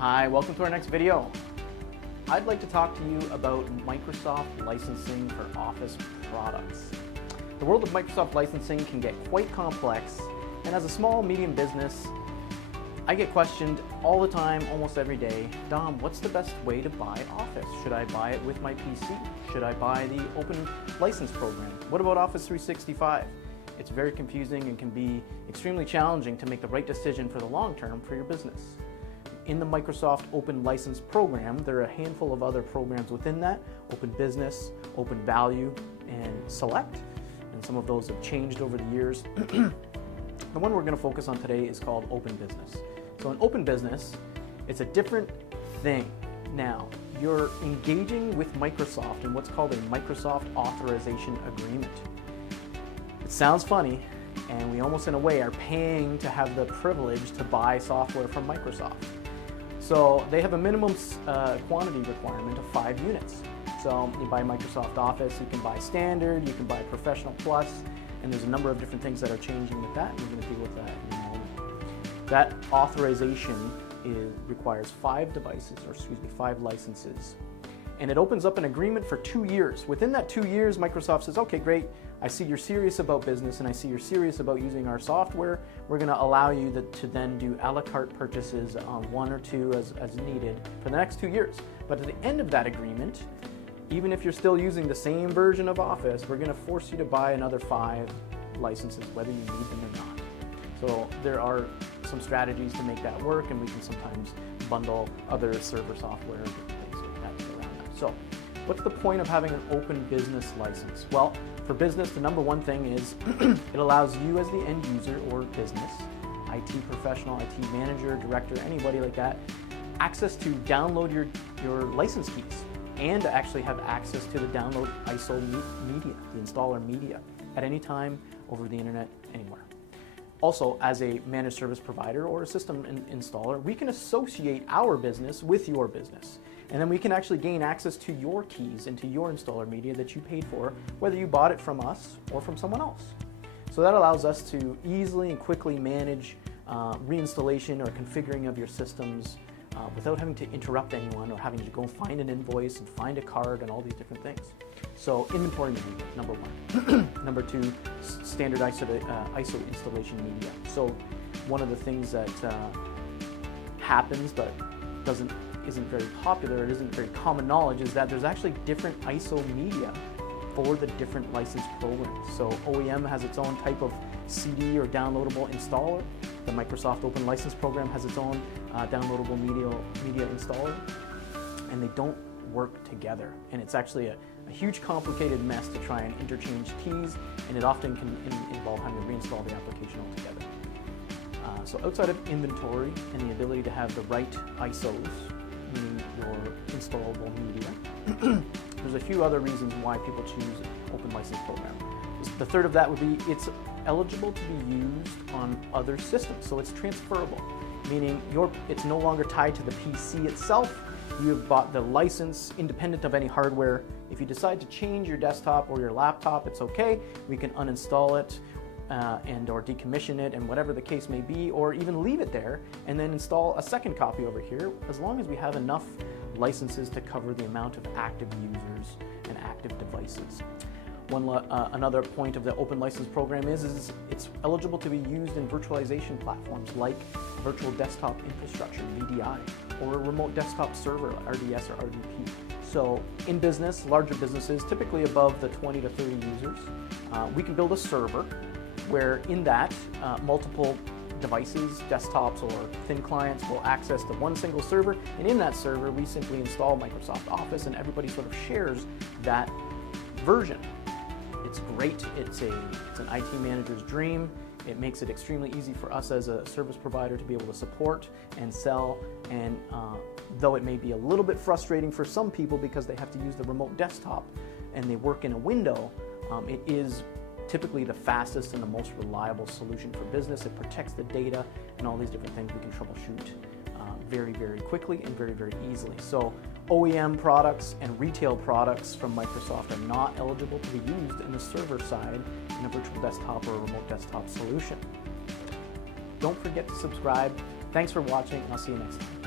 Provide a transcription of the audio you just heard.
Hi, welcome to our next video. I'd like to talk to you about Microsoft licensing for Office products. The world of Microsoft licensing can get quite complex, and as a small, medium business, I get questioned all the time, almost every day, Dom, what's the best way to buy Office? Should I buy it with my PC? Should I buy the open license program? What about Office 365? It's very confusing and can be extremely challenging to make the right decision for the long term for your business. In the Microsoft Open License Program, there are a handful of other programs within that, Open Business, Open Value, and Select, and some of those have changed over the years. The one we're going to focus on today is called Open Business. So in Open Business, it's a different thing. Now, you're engaging with Microsoft in what's called a Microsoft Authorization Agreement. It sounds funny, and we almost in a way are paying to have the privilege to buy software from Microsoft. So they have a minimum quantity requirement of 5 units. So you buy Microsoft Office, you can buy Standard, you can buy Professional Plus, and there's a number of different things that are changing with that, and we're going to deal with that in a moment. That authorization requires 5 devices, or 5 licenses. And it opens up an agreement for 2 years. Within that 2 years, Microsoft says, okay, great, I see you're serious about business and I see you're serious about using our software. We're going to allow you to then do a la carte purchases on 1 or 2 as needed for the next 2 years. But at the end of that agreement, even if you're still using the same version of Office, we're going to force you to buy another 5 licenses, whether you need them or not. So there are some strategies to make that work, and we can sometimes bundle other server software and different things like that around that. So what's the point of having an open business license? Well, for business, the number one thing is it allows you as the end user or business, IT professional, IT manager, director, anybody like that, access to download your license keys and to actually have access to the download ISO media, the installer media, at any time over the internet, anywhere. Also, as a managed service provider or a system installer, we can associate our business with your business. And then we can actually gain access to your keys and to your installer media that you paid for, whether you bought it from us or from someone else. So that allows us to easily and quickly manage reinstallation or configuring of your systems without having to interrupt anyone or having to go find an invoice and find a card and all these different things. So inventory media, number 1. Number 2, standard ISO installation media. So one of the things that happens but isn't very popular, it isn't very common knowledge, is that there's actually different ISO media for the different license programs. So OEM has its own type of CD or downloadable installer. The Microsoft Open License Program has its own downloadable media installer, and they don't work together. And it's actually a huge complicated mess to try and interchange keys, and it often can involve having to reinstall the application altogether. So outside of inventory and the ability to have the right ISOs, meaning your installable media, there's a few other reasons why people choose Open License Program. The third of that would be it's eligible to be used on other systems, so it's transferable, meaning it's no longer tied to the PC itself. You have bought the license independent of any hardware. If you decide to change your desktop or your laptop, it's okay. We can uninstall it and or decommission it, and whatever the case may be, or even leave it there and then install a second copy over here, as long as we have enough licenses to cover the amount of active users and active devices. Another point of the Open License Program is it's eligible to be used in virtualization platforms like Virtual Desktop Infrastructure, VDI, or a Remote Desktop Server, RDS or RDP. So in business, larger businesses, typically above the 20 to 30 users, we can build a server where in that multiple devices, desktops or thin clients will access the one single server, and in that server we simply install Microsoft Office and everybody sort of shares that version. It's great, it's an IT manager's dream. It makes it extremely easy for us as a service provider to be able to support and sell, and though it may be a little bit frustrating for some people because they have to use the remote desktop and they work in a window, it is typically the fastest and the most reliable solution for business. It protects the data and all these different things we can troubleshoot very, very quickly and very, very easily. So OEM products and retail products from Microsoft are not eligible to be used in the server side in a virtual desktop or a remote desktop solution. Don't forget to subscribe. Thanks for watching, and I'll see you next time.